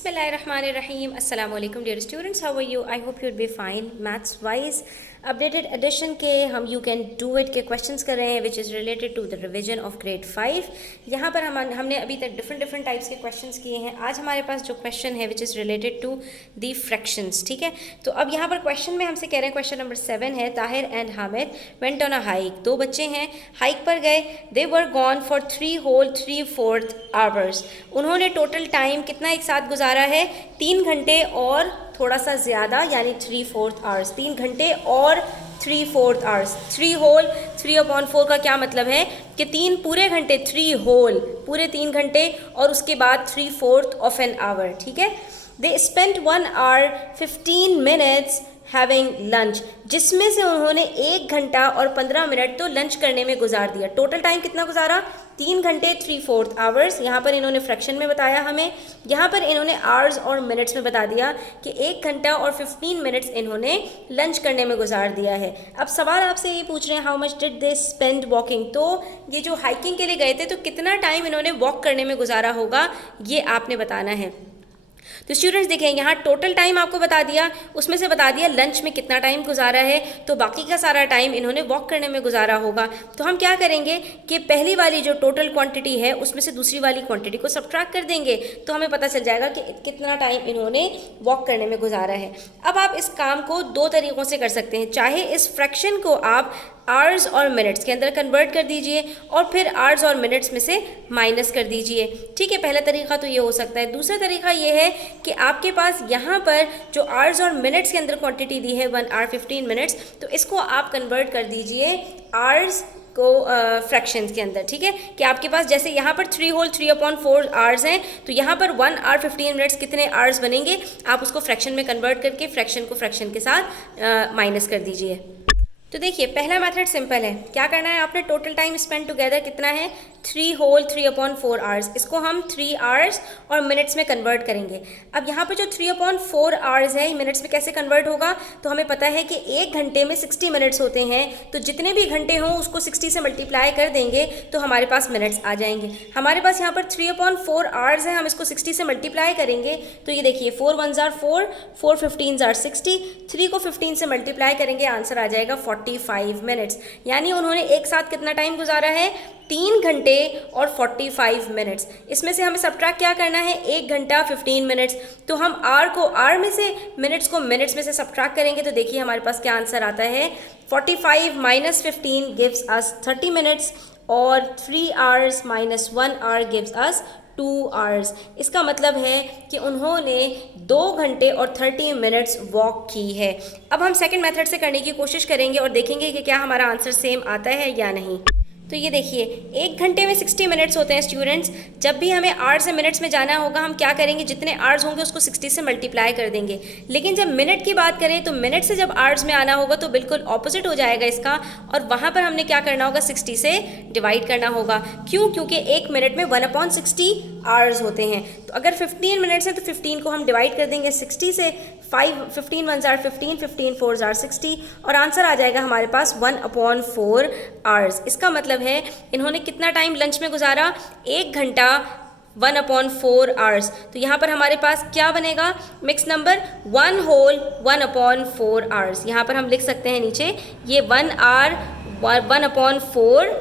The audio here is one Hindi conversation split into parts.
Bismillahirrahmanirrahim. Assalamu alaikum dear students. How are you? I hope you'll be fine. Maths wise updated edition के हम यू कैन डू इट के क्वेश्चंस कर रहे हैं which is related to the revision of grade 5। यहाँ पर हमने अभी तक डिफरेंट टाइप्स के क्वेश्चंस किए हैं। आज हमारे पास जो क्वेश्चन है which is related to the fractions. ठीक है, तो अब यहाँ पर क्वेश्चन में हमसे कह रहे हैं, क्वेश्चन नंबर 7 है, Tahir and Hamid went on a hike. दो बच्चे हैं, हाइक पर गए। They were gone for 3 whole 3/4 hours. उन्होंने टोटल टाइम कितना एक साथ गुजारा है? 3 घंटे और थोड़ा सा ज़्यादा, यानी 3/4 आवर्स। 3 घंटे और 3/4 आवर्स। 3 होल 3/4 का क्या मतलब है कि 3 पूरे घंटे, 3 होल पूरे 3 घंटे और उसके बाद 3/4 ऑफ एन आवर। ठीक है, they spent 1 hour 15 minutes having lunch, जिसमें से उन्होंने 1 घंटा और 15 मिनट तो लंच करने में गुजार दिया। टोटल टाइम कितना गुजारा? 3 घंटे 3/4 आवर्स। यहाँ पर इन्होंने फ्रैक्शन में बताया हमें, यहाँ पर इन्होंने आवर्स और मिनट्स में बता दिया कि 1 घंटा और 15 मिनट्स इन्होंने लंच करने में गुजार दिया है। अब सवाल आपसे ये पूछ रहे हैं, how much did they spend walking. तो ये जो हाइकिंग के लिए गए थे, तो कितना टाइम इन्होंने वॉक करने में गुजारा होगा, ये आपने बताना है। तो स्टूडेंट्स देखें, यहाँ टोटल टाइम आपको बता दिया, उसमें से बता दिया लंच में कितना टाइम गुजारा है, तो बाकी का सारा टाइम इन्होंने वॉक करने में गुजारा होगा। तो हम क्या करेंगे कि पहली वाली जो टोटल क्वांटिटी है उसमें से दूसरी वाली क्वांटिटी को सब्ट्रैक्ट कर देंगे, तो हमें पता चल जाएगा कि कितना टाइम इन्होंने वॉक करने में गुजारा है। अब आप इस काम को 2 तरीक़ों से कर सकते हैं। चाहे इस फ्रैक्शन को आप आवर्स और मिनट्स के अंदर कन्वर्ट कर दीजिए और फिर आवर्स और मिनट्स में से माइनस कर दीजिए। ठीक है, पहला तरीका तो ये हो सकता है। दूसरा तरीका ये है कि आपके पास यहाँ पर जो आवर्स और मिनट्स के अंदर क्वांटिटी दी है 1 hour 15 minutes, तो इसको आप कन्वर्ट कर दीजिए आवर्स को फ्रैक्शंस के अंदर। ठीक है, कि आपके पास जैसे यहाँ पर 3 होल 3/4 आवर्स हैं, तो यहाँ पर 1 hour 15 minutes कितने आवर्स बनेंगे, आप उसको फ्रैक्शन में कन्वर्ट करके फ्रैक्शन को फ्रैक्शन के साथ माइनस कर दीजिए। तो देखिए, पहला मेथड सिंपल है। क्या करना है आपने? टोटल टाइम स्पेंड टुगेदर कितना है? 3 होल 3/4 आवर्स। इसको हम 3 आवर्स और मिनट्स में कन्वर्ट करेंगे। अब यहाँ पर जो 3/4 आवर्स है, मिनट्स में कैसे कन्वर्ट होगा? तो हमें पता है कि 1 घंटे में 60 मिनट्स होते हैं, तो जितने भी घंटे हों उसको 60 से मल्टीप्लाई कर देंगे तो हमारे पास मिनट्स आ जाएंगे। हमारे पास यहाँ पर 3/4 आवर्स है, हम इसको 60 से मल्टीप्लाई करेंगे तो ये देखिए 4 1s are 4, 4 15s are 60, 3 को 15 से मल्टीप्लाई करेंगे, आंसर आ जाएगा 45 मिनट्स। यानी उन्होंने एक साथ कितना टाइम गुजारा है? 3 घंटे और 45 मिनट्स। इसमें से हमें सब्ट्रैक्ट क्या करना है? 1 घंटा 15 मिनट्स। तो हम आर को आर में से, मिनट्स को मिनट्स में से सब्ट्रैक्ट करेंगे तो देखिए हमारे पास क्या आंसर आता है। 45 - 15 गिव्स अस 30 मिनट्स और 3 hours - 1 hour gives us 2 hours। इसका मतलब है कि उन्होंने 2 घंटे और 30 मिनट्स वॉक की है। अब हम सेकंड मेथड से करने की कोशिश करेंगे और देखेंगे कि क्या हमारा आंसर सेम आता है या नहीं। तो ये देखिए, 1 घंटे में 60 मिनट्स होते हैं स्टूडेंट्स। जब भी हमें आवर्स से मिनट्स में जाना होगा, हम क्या करेंगे? जितने आवर्स होंगे उसको 60 से मल्टीप्लाई कर देंगे। लेकिन जब मिनट की बात करें तो मिनट से जब आवर्स में आना होगा तो बिल्कुल ऑपोजिट हो जाएगा इसका, और वहाँ पर हमने क्या करना होगा? 60 से डिवाइड करना होगा। क्यों? क्योंकि 1 मिनट में 1/60 आवर्स होते हैं। तो अगर 15 मिनट्स हैं तो 15 को हम डिवाइड कर देंगे 60 से। 15 1s are 15, 15 4s are 60 और आंसर आ जाएगा हमारे पास 1/4 आवर्स। इसका मतलब है इन्होंने कितना टाइम लंच में गुजारा? 1 घंटा 1/4 आवर्स। तो यहाँ पर हमारे पास क्या बनेगा? Mix number 1 whole 1/4 hours. यहाँ पर हम लिख सकते हैं नीचे, ये 1 hour 1/4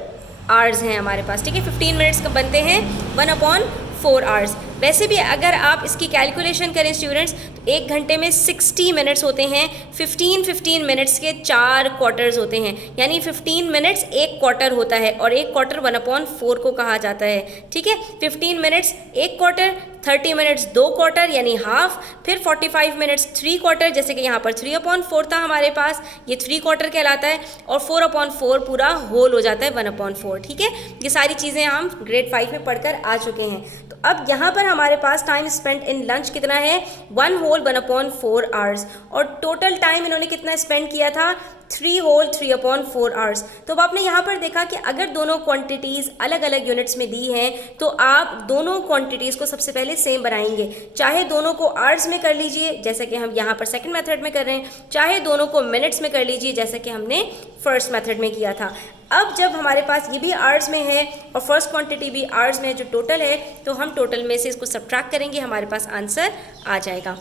आवर्स हैं हमारे पास। ठीक है, 15 मिनट्स का बनते हैं 1/4 आवर्स। वैसे भी अगर आप इसकी कैलकुलेशन करें स्टूडेंट्स, तो 1 घंटे में 60 मिनट्स होते हैं। 15 मिनट्स के 4 क्वार्टर्स होते हैं, यानी 15 मिनट्स 1 क्वार्टर होता है और 1 क्वार्टर 1/4 को कहा जाता है। ठीक है, 15 मिनट्स 1 क्वार्टर, 30 मिनट्स 2 क्वार्टर यानी हाफ, फिर 45 मिनट्स 3 क्वार्टर, जैसे कि यहाँ पर 3/4 था हमारे पास, ये 3 क्वार्टर कहलाता है, और 4/4 पूरा होल हो जाता है 1/4। ठीक है, ये सारी चीज़ें हम ग्रेड 5 में पढ़कर आ चुके हैं। तो अब यहाँ पर हमारे पास टाइम स्पेंड इन लंच कितना है? 1 होल 1/4 आवर्स। और टोटल टाइम इन्होंने कितना स्पेंड किया था? 3 होल 3/4 आवर्स। तो अब आपने यहाँ पर देखा कि अगर दोनों क्वांटिटीज़ अलग अलग यूनिट्स में दी हैं तो आप दोनों क्वांटिटीज़ को सबसे पहले सेम बनाएंगे, चाहे दोनों को आवर्स में कर लीजिए जैसे कि हम यहाँ पर सेकंड मेथड में कर रहे हैं, चाहे दोनों को मिनट्स में कर लीजिए जैसे कि हमने फर्स्ट मेथड में किया था। अब जब हमारे पास ये भी आवर्स में है और फर्स्ट क्वांटिटी भी आवर्स में है जो टोटल है, तो हम टोटल में से इसको सब्ट्रैक्ट करेंगे, हमारे पास आंसर आ जाएगा।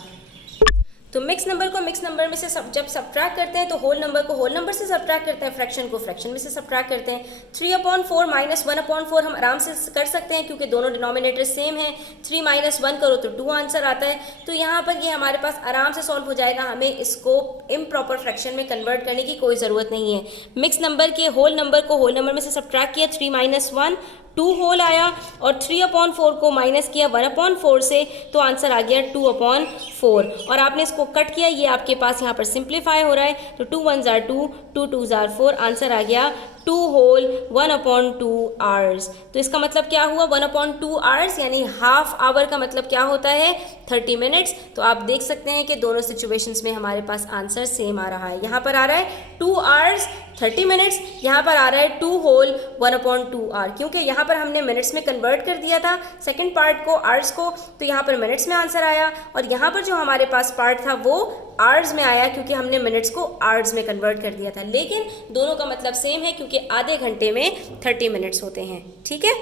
तो मिक्स नंबर को मिक्स नंबर में से जब सब्ट्रैक्ट करते हैं तो होल नंबर को होल नंबर से सब्ट्रैक्ट करते हैं, फ्रैक्शन को फ्रैक्शन में से सब्ट्रैक्ट करते हैं। 3/4 माइनस 1/4 हम आराम से कर सकते हैं क्योंकि दोनों डिनोमिनेटर सेम है। 3 - 1 करो तो 2 आंसर आता है। तो यहाँ पर ये हमारे पास आराम से सॉल्व हो जाएगा, हमें इसको इम्प्रॉपर फ्रैक्शन में कन्वर्ट करने की कोई ज़रूरत नहीं है। मिक्स नंबर के होल नंबर को होल नंबर में से सब्ट्रैक्ट किया, 3 - 1 2 होल आया, और 3/4 को माइनस किया 1/4 से, तो आंसर आ गया 2/4। और आपने इसको कट किया, ये आपके पास यहाँ पर सिंप्लीफाई हो रहा है, तो 2 1s are 2, 2 2s are 4, answer आ गया 2 होल 1/2 आवर्स। तो इसका मतलब क्या हुआ, 1/2 आवर्स यानी हाफ आवर का मतलब क्या होता है, 30 मिनट्स। तो आप देख सकते हैं कि दोनों सिचुएशंस में हमारे पास आंसर सेम आ रहा है। यहाँ पर आ रहा है 2 आवर्स 30 मिनट्स, यहाँ पर आ रहा है 2 होल 1/2 आवर, क्योंकि यहाँ पर हमने मिनट्स में कन्वर्ट कर दिया था सेकंड पार्ट को आवर्स को, तो यहाँ पर मिनट्स में आंसर आया। और यहाँ पर जो हमारे पास पार्ट था वो आवर्स में आया क्योंकि हमने मिनट्स को आवर्स में कन्वर्ट कर दिया था, लेकिन दोनों का मतलब सेम है क्योंकि आधे घंटे में 30 मिनट्स होते हैं। ठीक है,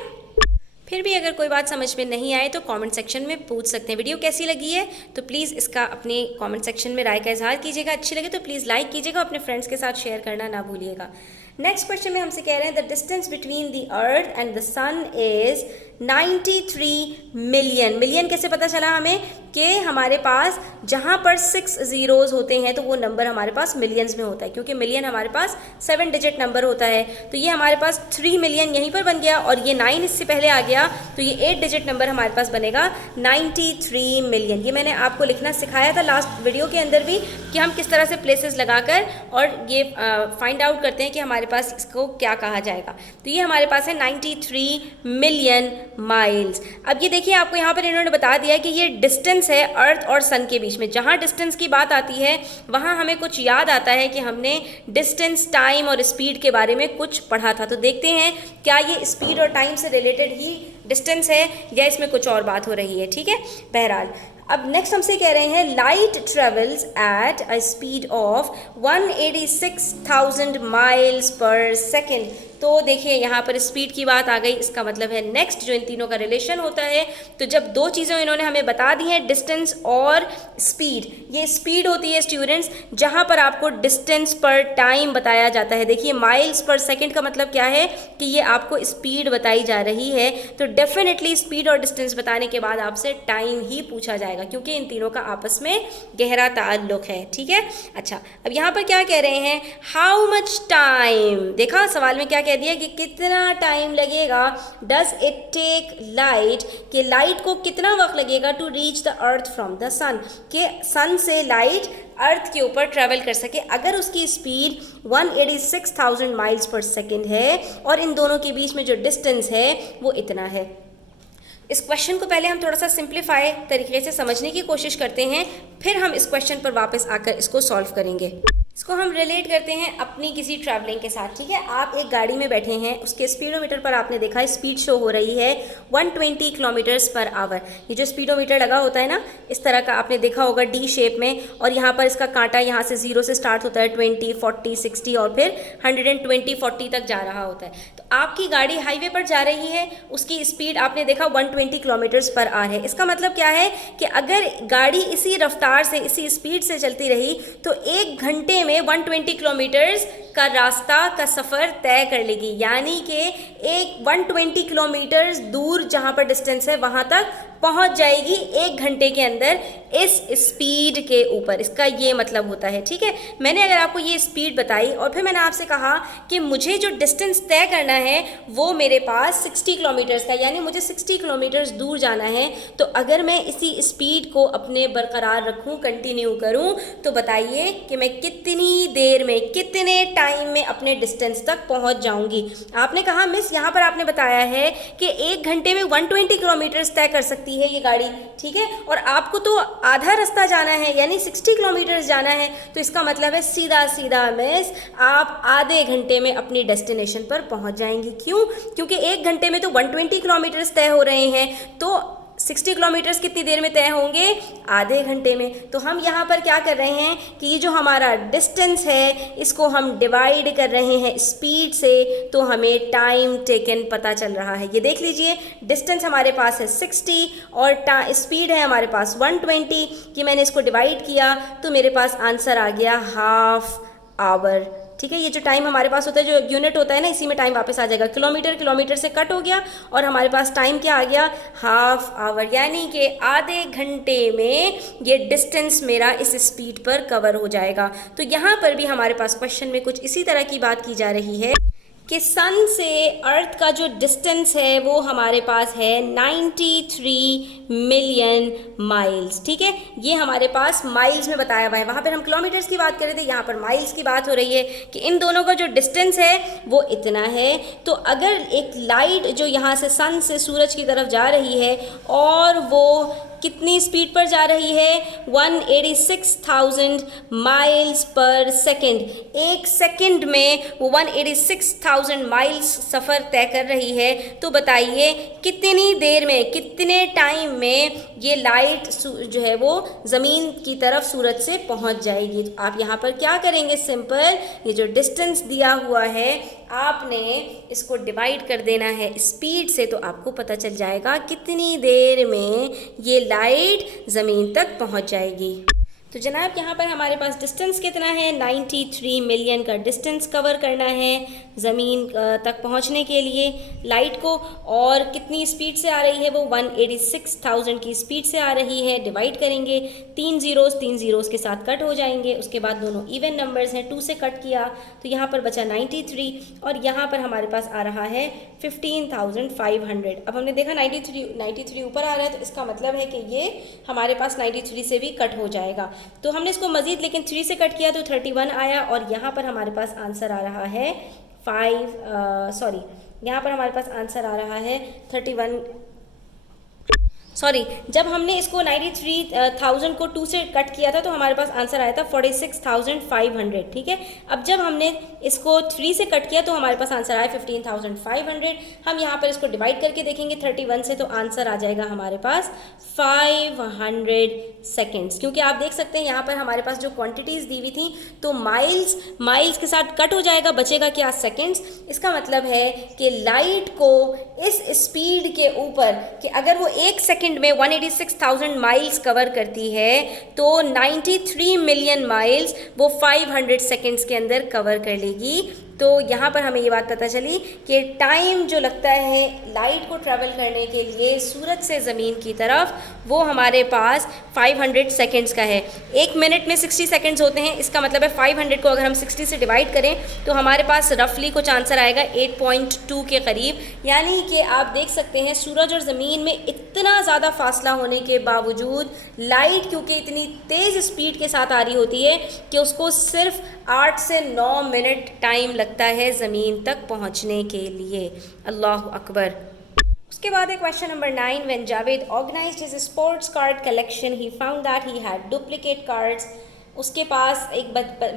फिर भी अगर कोई बात समझ में नहीं आए तो कमेंट सेक्शन में पूछ सकते हैं। वीडियो कैसी लगी है तो प्लीज़ इसका अपने कमेंट सेक्शन में राय का इजहार कीजिएगा। अच्छी लगे तो प्लीज़ लाइक कीजिएगा, अपने फ्रेंड्स के साथ शेयर करना ना भूलिएगा। नेक्स्ट क्वेश्चन में हमसे कह रहे हैं the distance between the earth and the sun is 93 million. Million कैसे पता चला हमें कि हमारे पास जहाँ पर 6 ज़ीरोज़ होते हैं तो वो नंबर हमारे पास मिलियंस में होता है, क्योंकि मिलियन हमारे पास 7 डिजिट नंबर होता है। तो ये हमारे पास 3 मिलियन यहीं पर बन गया, और ये 9 इससे पहले आ गया, तो ये 8 डिजिट नंबर हमारे पास बनेगा 93 मिलियन। ये मैंने आपको लिखना सिखाया था लास्ट वीडियो के अंदर भी कि हम किस तरह से प्लेसेस लगाकर और ये फाइंड आउट करते हैं कि हमारे पास इसको क्या कहा जाएगा। तो ये हमारे पास है 93 मिलियन माइल्स। अब ये देखिए, आपको यहाँ पर इन्होंने बता दिया कि ये डिस्टेंस है अर्थ और सन के बीच में। जहाँ डिस्टेंस की बात आती है वहाँ हमें कुछ याद आता है कि हमने डिस्टेंस, टाइम और स्पीड के बारे में कुछ पढ़ा था। तो देखते हैं क्या ये स्पीड और टाइम से रिलेटेड ही डिस्टेंस है या इसमें कुछ और बात हो रही है। ठीक है, बहरहाल अब नेक्स्ट हमसे कह रहे हैं light travels at a speed of 186,000 miles per second. तो देखिए यहाँ पर स्पीड की बात आ गई, इसका मतलब है नेक्स्ट जो इन तीनों का रिलेशन होता है। तो जब दो चीज़ें इन्होंने हमें बता दी हैं, डिस्टेंस और स्पीड, ये स्पीड होती है स्टूडेंट्स जहाँ पर आपको डिस्टेंस पर टाइम बताया जाता है। देखिए माइल्स पर सेकेंड का मतलब क्या है कि ये आपको स्पीड बताई जा रही है, तो डेफिनेटली स्पीड और डिस्टेंस बताने के बाद आपसे टाइम ही पूछा जाएगा क्योंकि इन तीनों का आपस में गहरा ताल्लुक है। ठीक है, अच्छा अब यहाँ पर क्या कह रहे हैं, हाउ मच टाइम। देखा सवाल में क्या कह दिया कि कितना टाइम लगेगा, डज इट टेक लाइट, कि लाइट को कितना वक्त लगेगा to reach the earth from the sun, कि सन से लाइट अर्थ के ऊपर ट्रैवल कर सके अगर उसकी स्पीड 186,000 माइल्स पर सेकेंड है और इन दोनों के बीच में जो डिस्टेंस है वो इतना है। इस क्वेश्चन को पहले हम थोड़ा सा सिंप्लीफाई तरीके से समझने की कोशिश करते हैं, फिर हम इस क्वेश्चन पर वापस आकर इसको सॉल्व करेंगे। इसको हम रिलेट करते हैं अपनी किसी ट्रैवलिंग के साथ। ठीक है, आप एक गाड़ी में बैठे हैं, उसके स्पीडोमीटर पर आपने देखा स्पीड शो हो रही है 120 किलोमीटर्स पर आवर। ये जो स्पीडोमीटर लगा होता है ना, इस तरह का आपने देखा होगा डी शेप में, और यहाँ पर इसका कांटा यहाँ से 0 से स्टार्ट होता है, 20 40 60 और फिर 120 40 तक जा रहा होता है। तो आपकी गाड़ी हाईवे पर जा रही है, उसकी स्पीड आपने देखा 120 किलोमीटर्स पर आवर है। इसका मतलब क्या है कि अगर गाड़ी इसी रफ्तार से, इसी स्पीड से चलती रही तो 1 घंटे में 120 किलोमीटर्स का रास्ता का सफ़र तय कर लेगी, यानी कि एक 120 किलोमीटर्स दूर जहाँ पर डिस्टेंस है वहाँ तक पहुँच जाएगी 1 घंटे के अंदर इस स्पीड के ऊपर। इसका ये मतलब होता है। ठीक है, मैंने अगर आपको ये स्पीड बताई और फिर मैंने आपसे कहा कि मुझे जो डिस्टेंस तय करना है वो मेरे पास 60 किलोमीटर्स का, यानी मुझे 60 किलोमीटर्स दूर जाना है, तो अगर मैं इसी स्पीड को अपने बरकरार रखूं, कंटिन्यू करूं, तो बताइए कि मैं कितनी देर में, कितने टाइम में अपने डिस्टेंस तक पहुंच जाऊंगी। आपने कहा मिस यहाँ पर आपने बताया है कि 1 घंटे में 120 किलोमीटर्स तय कर सकती सकती है ये गाड़ी, ठीक है। और आपको तो आधा रास्ता जाना है, यानी 60 किलोमीटर जाना है, तो इसका मतलब है सीधा सीधा मिस आप आधे घंटे में अपनी डेस्टिनेशन पर पहुंच जाएंगी। क्यों? क्योंकि 1 घंटे में तो 120 किलोमीटर्स तय हो रहे हैं, तो 60 किलोमीटर्स कितनी देर में तय होंगे? आधे घंटे में। तो हम यहाँ पर क्या कर रहे हैं कि ये जो हमारा डिस्टेंस है इसको हम डिवाइड कर रहे हैं स्पीड से, तो हमें टाइम टेकन पता चल रहा है। ये देख लीजिए, डिस्टेंस हमारे पास है 60 और स्पीड है हमारे पास 120 कि मैंने इसको डिवाइड किया तो मेरे पास आंसर आ गया हाफ आवर, ठीक है। ये जो टाइम हमारे पास होता है, जो यूनिट होता है ना, इसी में टाइम वापस आ जाएगा। किलोमीटर किलोमीटर से कट हो गया और हमारे पास टाइम क्या आ गया? हाफ आवर, यानी कि आधे घंटे में ये डिस्टेंस मेरा इस स्पीड पर कवर हो जाएगा। तो यहाँ पर भी हमारे पास क्वेश्चन में कुछ इसी तरह की बात की जा रही है कि सन से अर्थ का जो डिस्टेंस है वो हमारे पास है 93 मिलियन माइल्स, ठीक है। ये हमारे पास माइल्स में बताया हुआ है, वहाँ पर हम किलोमीटर्स की बात कर रहे थे, यहाँ पर माइल्स की बात हो रही है कि इन दोनों का जो डिस्टेंस है वो इतना है। तो अगर एक लाइट जो यहाँ से सन से सूरज की तरफ जा रही है और वो कितनी स्पीड पर जा रही है? 186,000 माइल्स पर सेकेंड। एक सेकेंड में वो 186,000 माइल्स सफ़र तय कर रही है। तो बताइए कितनी देर में, कितने टाइम में ये लाइट जो है वो ज़मीन की तरफ सूरज से पहुंच जाएगी? तो आप यहाँ पर क्या करेंगे? सिंपल, ये जो डिस्टेंस दिया हुआ है आपने इसको डिवाइड कर देना है स्पीड से, तो आपको पता चल जाएगा कितनी देर में ये लाइट ज़मीन तक पहुंच जाएगी। तो जनाब यहाँ पर हमारे पास डिस्टेंस कितना है? 93 मिलियन का डिस्टेंस कवर करना है ज़मीन तक पहुँचने के लिए लाइट को, और कितनी स्पीड से आ रही है? वो 186,000 की स्पीड से आ रही है। डिवाइड करेंगे, 3 ज़ीरोज़ के साथ कट हो जाएंगे, उसके बाद दोनों इवन नंबर्स हैं, 2 से कट किया तो यहाँ पर बचा 93 और यहाँ पर हमारे पास आ रहा है 15,500। अब हमने देखा 93 ऊपर आ रहा है, तो इसका मतलब है कि ये हमारे पास 93 से भी कट हो जाएगा। तो हमने इसको मज़ीद लेकिन 3 से कट किया तो 31 आया, और यहाँ पर हमारे पास आंसर आ रहा है यहाँ पर हमारे पास आंसर आ रहा है 31। जब हमने इसको 93,000 को 2 से कट किया था तो हमारे पास आंसर आया था 46,500, ठीक है। अब जब हमने इसको 3 से कट किया तो हमारे पास आंसर आया 15,500। हम यहाँ पर इसको डिवाइड करके देखेंगे 31 से, तो आंसर आ जाएगा हमारे पास 500 सेकेंड्स, क्योंकि आप देख सकते हैं यहाँ पर हमारे पास जो क्वांटिटीज़ दी हुई थी, तो माइल्स के साथ कट हो जाएगा, बचेगा क्या? सेकेंड्स। इसका मतलब है कि लाइट को इस स्पीड के ऊपर, कि अगर वो 1 सेकेंड में 186,000 माइल्स कवर करती है तो 93 मिलियन माइल्स वो 500 सेकेंड्स के अंदर कवर कर लेगी। तो यहाँ पर हमें ये बात पता चली कि टाइम जो लगता है लाइट को ट्रैवल करने के लिए सूरज से ज़मीन की तरफ, वो हमारे पास 500 सेकेंड्स का है। 1 मिनट में 60 सेकेंड्स होते हैं, इसका मतलब है 500 को अगर हम 60 से डिवाइड करें तो हमारे पास रफली कुछ आंसर आएगा 8.2 के करीब। यानी कि आप देख सकते हैं सूरज और ज़मीन में इतना ज़्यादा फासला होने के बावजूद लाइट क्योंकि इतनी तेज़ स्पीड के साथ आ रही होती है कि उसको सिर्फ 8 से 9 मिनट टाइम लगता है ज़मीन तक पहुंचने के लिए। अल्लाह अकबर। उसके बाद है question number 9। When Javed organized his sports card collection he found that he had duplicate cards. उसके पास एक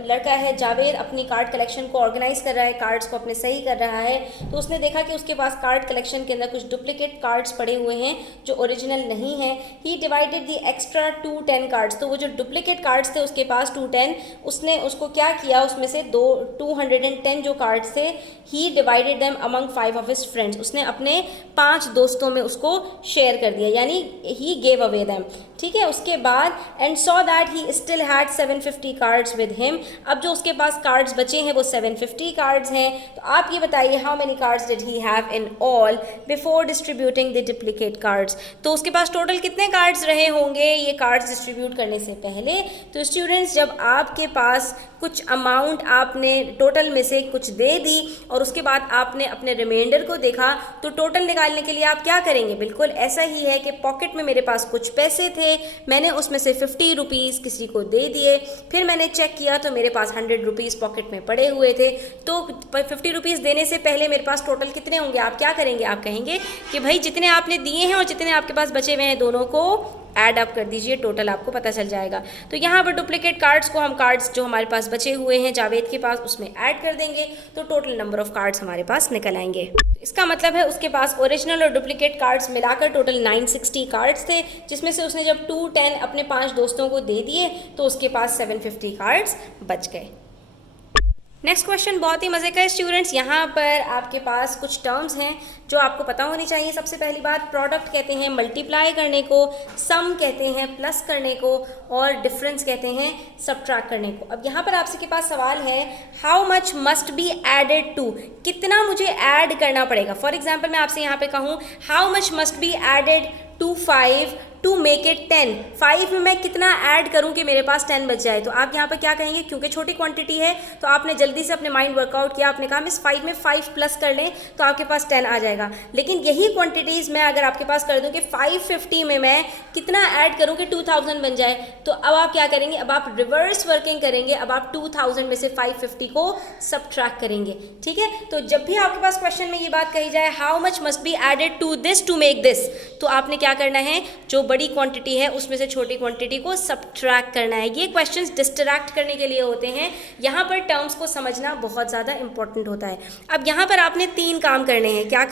लड़का है जावेद, अपनी कार्ड कलेक्शन को ऑर्गेनाइज़ कर रहा है, कार्ड्स को अपने सही कर रहा है। तो उसने देखा कि उसके पास कार्ड कलेक्शन के अंदर कुछ डुप्लीकेट कार्ड्स पड़े हुए हैं जो ओरिजिनल नहीं हैं। ही डिवाइडेड दी एक्स्ट्रा 210 कार्ड्स। तो वो जो डुप्लीकेट कार्ड्स थे उसके पास 210, उसने उसको क्या किया, उसमें से 210 जो कार्ड्स थे, he divided them among 5 of his friends. उसने अपने 5 दोस्तों में उसको शेयर कर दिया, यानी ही गेव अवे देम, ठीक है। उसके बाद and saw that he still had 750 cards with him. अब जो उसके पास कार्ड्स बचे हैं वो 750 कार्ड्स हैं। तो आप ये बताइए how many cards did he have in all before distributing the duplicate cards. तो उसके पास टोटल कितने कार्ड्स रहे होंगे ये कार्ड्स डिस्ट्रीब्यूट करने से पहले। तो स्टूडेंट्स, जब आपके पास कुछ अमाउंट आपने टोटल में से कुछ दे दी और उसके बाद आपने अपने रिमाइंडर को देखा, तो टोटल निकालने के लिए आप क्या करेंगे? बिल्कुल ऐसा ही है कि पॉकेट में मेरे पास कुछ पैसे थे, मैंने उसमें से 50 रुपीज़ किसी को दे दिए फिर मैंने चेक किया तो मेरे पास 100 रुपीज़ पॉकेट में पड़े हुए थे। तो 50 रुपीज़ देने से पहले मेरे पास टोटल कितने होंगे? आप क्या करेंगे? आप कहेंगे कि भाई जितने आपने दिए हैं और जितने आपके पास बचे हुए हैं दोनों को ऐड अप कर दीजिए, टोटल आपको पता चल जाएगा। तो यहाँ पर डुप्लीकेट कार्ड्स को हम कार्ड्स जो हमारे पास बचे हुए हैं जावेद के पास उसमें ऐड कर देंगे, तो टोटल नंबर ऑफ कार्ड्स हमारे पास निकल आएंगे। इसका मतलब है उसके पास ओरिजिनल और डुप्लीकेट कार्ड्स मिलाकर टोटल 960 कार्ड्स थे, जिसमें से उसने जब 210 अपने 5 दोस्तों को दे दिए तो उसके पास 750 कार्ड्स बच गए। नेक्स्ट क्वेश्चन बहुत ही मज़े का है स्टूडेंट्स। यहाँ पर आपके पास कुछ टर्म्स हैं जो आपको पता होनी चाहिए। सबसे पहली बात, प्रोडक्ट कहते हैं मल्टीप्लाई करने को, सम कहते हैं प्लस करने को, और डिफरेंस कहते हैं सब्ट्रैक्ट करने को। अब यहाँ पर आपसे के पास सवाल है, how much must be added to, कितना मुझे ऐड करना पड़ेगा। फॉर एग्जाम्पल मैं आपसे यहाँ पे कहूँ how much must be added to 5 to make it 10, 5 में मैं कितना ऐड करूं कि मेरे पास 10 बच जाए। तो आप यहाँ पर क्या कहेंगे, क्योंकि छोटी क्वांटिटी है तो आपने जल्दी से अपने माइंड वर्कआउट किया, आपने कहा मिस 5 में 5 प्लस कर लें तो आपके पास 10 आ जाएगा। लेकिन यही क्वांटिटीज़ मैं अगर आपके पास कर दूं कि 550 में मैं कितना ऐड करूं कि 2000 बन जाए, तो अब आप क्या करेंगे, अब आप रिवर्स वर्किंग करेंगे। अब आप 2000 में से 550 को सब्ट्रैक्ट करेंगे। ठीक है, तो जब भी आपके पास क्वेश्चन में ये बात कही जाए how much must be added to this to make this, तो आपने क्या करना है, जो बड़ी क्वांटिटी है उसमें से छोटी क्वांटिटी को सब्ट्रैक्ट करना है। ये क्वेश्चंस डिस्ट्रैक्ट करने के लिए होते हैं, यहाँ पर टर्म्स को समझना बहुत ज़्यादा इंपॉर्टेंट होता है। अब यहाँ पर आपने 3 काम करने हैं। क्या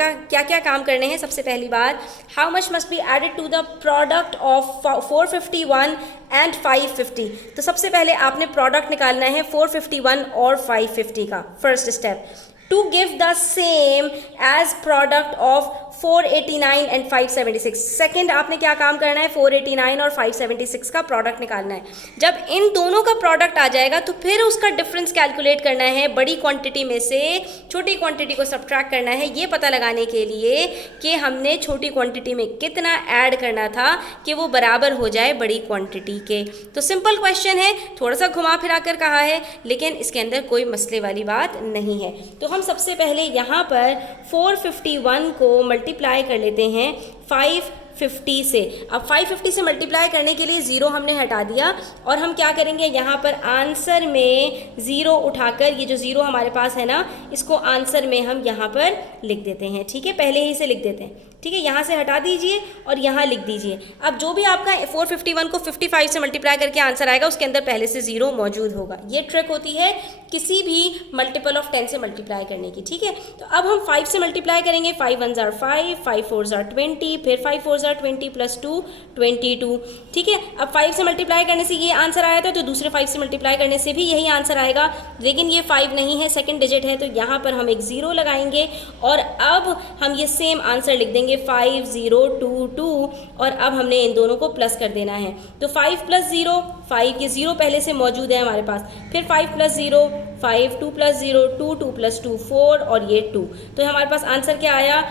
क्या काम करने हैं? सबसे पहली बात, how much must be added to the product of 451 and 550। तो सबसे पहले आपने प्रोडक्ट निकालना है 451 और 550 का, first step. To give the same as product of 489 and 576। Second आपने क्या काम करना है, 489 और 576 का प्रोडक्ट निकालना है। जब इन दोनों का प्रोडक्ट आ जाएगा तो फिर उसका डिफरेंस कैलकुलेट करना है, बड़ी क्वांटिटी में से छोटी क्वांटिटी को सब्ट्रैक्ट करना है, ये पता लगाने के लिए कि हमने छोटी क्वांटिटी में कितना ऐड करना था कि वो बराबर हो जाए बड़ी क्वांटिटी के। तो सिंपल क्वेश्चन है, थोड़ा सा घुमा फिरा कर कहा है, लेकिन इसके अंदर कोई मसले वाली बात नहीं है। तो हम सबसे पहले यहाँ पर 451 को मल्टीप्लाई कर लेते हैं 550 से। अब 550 से मल्टीप्लाई करने के लिए 0 हमने हटा दिया और हम क्या करेंगे, यहाँ पर आंसर में 0 उठाकर, ये जो 0 हमारे पास है ना, इसको आंसर में हम यहाँ पर लिख देते हैं। ठीक है, पहले ही से लिख देते हैं। ठीक है, यहाँ से हटा दीजिए और यहाँ लिख दीजिए। अब जो भी आपका 451 को 55 से मल्टीप्लाई करके आंसर आएगा उसके अंदर पहले से 0 मौजूद होगा। ये ट्रिक होती है किसी भी मल्टीपल ऑफ 10 से मल्टीप्लाई करने की। ठीक है, तो अब हम 5 से मल्टीप्लाई करेंगे। 5 1 जार 5, 5 4 जार 20, फिर 5 4 जार 20 प्लस 2 22। ठीक है, अब 5 से मल्टीप्लाई करने से ये आंसर आया था, तो दूसरे 5 से मल्टीप्लाई करने से भी यही आंसर आएगा, लेकिन ये 5 नहीं है, सेकेंड डिजिट है, तो यहाँ पर हम एक 0 लगाएंगे और अब हम ये सेम आंसर लिख देंगे 5022। और अब हमने इन दोनों को प्लस कर देना है, तो 5 प्लस 0 5, ये 0 पहले से मौजूद है हमारे पास, फिर 5 प्लस 0 5, 2 प्लस 0 2, 2 प्लस 2 4 और ये 2। तो हमारे पास आंसर क्या आया,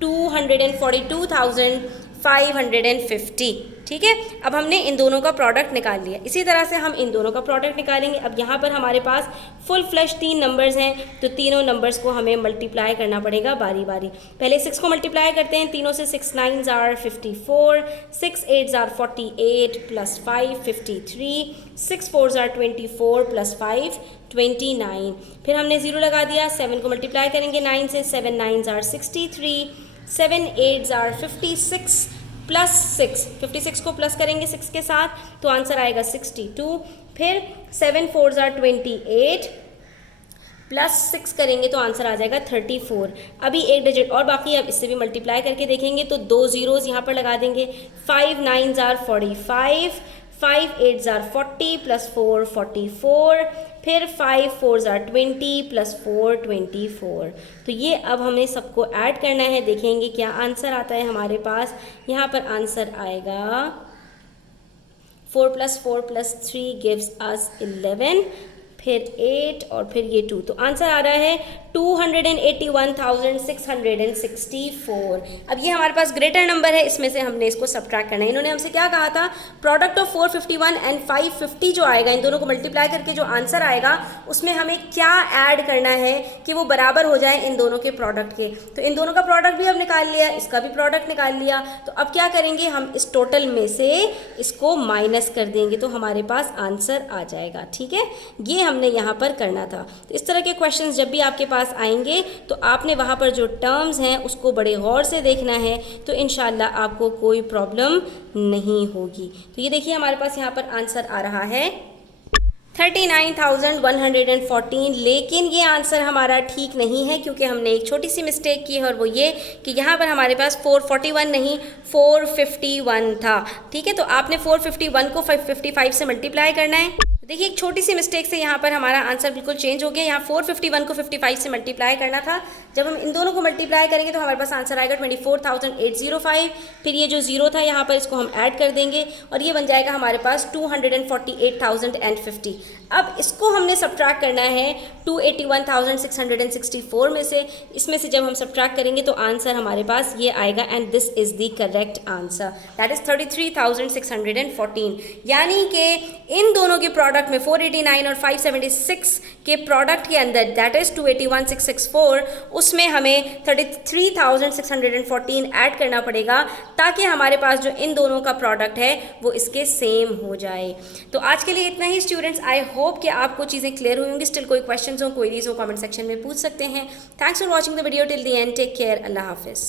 242,550। ठीक है, अब हमने इन दोनों का प्रोडक्ट निकाल लिया। इसी तरह से हम इन दोनों का प्रोडक्ट निकालेंगे। अब यहाँ पर हमारे पास फुल फ्लैश 3 नंबर्स हैं, तो तीनों नंबर्स को हमें मल्टीप्लाई करना पड़ेगा बारी बारी। पहले 6 को मल्टीप्लाई करते हैं, तीनों से 6 9 jar 54, 6 8 jar 48 plus 5 53, 6 4 jar 24 plus 5 29। फिर हमने 0 लगा दिया। 7 को मल्टीप्लाई करेंगे 9 से, 7 9 जार 63, 7 8 जार 56 प्लस 6, 56 को प्लस करेंगे 6 के साथ तो आंसर आएगा 62। फिर 7 4 जार 28 प्लस 6 करेंगे तो आंसर आ जाएगा 34। अभी एक डिजिट और बाकी, अब इससे भी मल्टीप्लाई करके देखेंगे तो 2 zeros यहाँ पर लगा देंगे। 5 9 जार 45, 5 8 जार 40 प्लस 4 44, फिर 5 4 जार 20 प्लस 4 24। तो ये अब हमें सबको ऐड करना है, देखेंगे क्या आंसर आता है हमारे पास। यहाँ पर आंसर आएगा 4 प्लस 4 प्लस 3 गिव्स अस 11, फिर 8 और फिर ये 2, तो आंसर आ रहा है 281,664। अब ये हमारे पास ग्रेटर नंबर है, इसमें से हमने इसको सब्ट्रैक्ट करना है। इन्होंने हमसे क्या कहा था, प्रोडक्ट ऑफ 451 एंड 550 जो आएगा, इन दोनों को मल्टीप्लाई करके जो आंसर आएगा उसमें हमें क्या ऐड करना है कि वो बराबर हो जाए इन दोनों के प्रोडक्ट के। तो इन दोनों का प्रोडक्ट भी हम निकाल लिया, इसका भी प्रोडक्ट निकाल लिया। तो अब क्या करेंगे, हम इस टोटल में से इसको माइनस कर देंगे तो हमारे पास आंसर आ जाएगा। ठीक है, ये हमने यहाँ पर करना था। तो इस तरह के क्वेश्चंस जब भी आपके पास आएंगे तो आपने वहाँ पर जो टर्म्स हैं उसको बड़े गौर से देखना है, तो इंशाल्लाह आपको कोई प्रॉब्लम नहीं होगी। तो ये देखिए हमारे पास यहाँ पर आंसर आ रहा है 39,114, लेकिन ये आंसर हमारा ठीक नहीं है क्योंकि हमने एक छोटी सी मिस्टेक की है, और वो ये कि यहाँ पर हमारे पास 441 नहीं 451 था। ठीक है, तो आपने 451 को 555 से मल्टीप्लाई करना है। देखिए एक छोटी सी मिस्टेक से यहाँ पर हमारा आंसर बिल्कुल चेंज हो गया। यहाँ 451 को 55 से मल्टीप्लाई करना था, जब हम इन दोनों को मल्टीप्लाई करेंगे तो हमारे पास आंसर आएगा 24,805। फिर ये जो जीरो था यहाँ पर इसको हम ऐड कर देंगे और ये बन जाएगा हमारे पास 248,050। अब इसको हमने सब्ट्रैक्ट करना है 281,664 में से। इसमें से जब हम सब्ट्रैक्ट करेंगे तो आंसर हमारे पास ये आएगा, and this is the correct answer, that is 33,614। यानी कि इन दोनों के प्रोडक्ट में 489 और 576 के प्रोडक्ट के अंदर दैट इज़ 281,664, उसमें हमें 33,614 ऐड करना पड़ेगा ताकि हमारे पास जो इन दोनों का प्रोडक्ट है वो इसके सेम हो जाए। तो आज के लिए इतना ही स्टूडेंट्स, आई होप कि आपको चीज़ें क्लियर हुई होंगी। स्टिल कोई क्वेश्चंस हो, क्वेरीज हो, कमेंट सेक्शन में पूछ सकते हैं। Thanks for watching the video till the end. Take care, अल्लाह हाफिज़।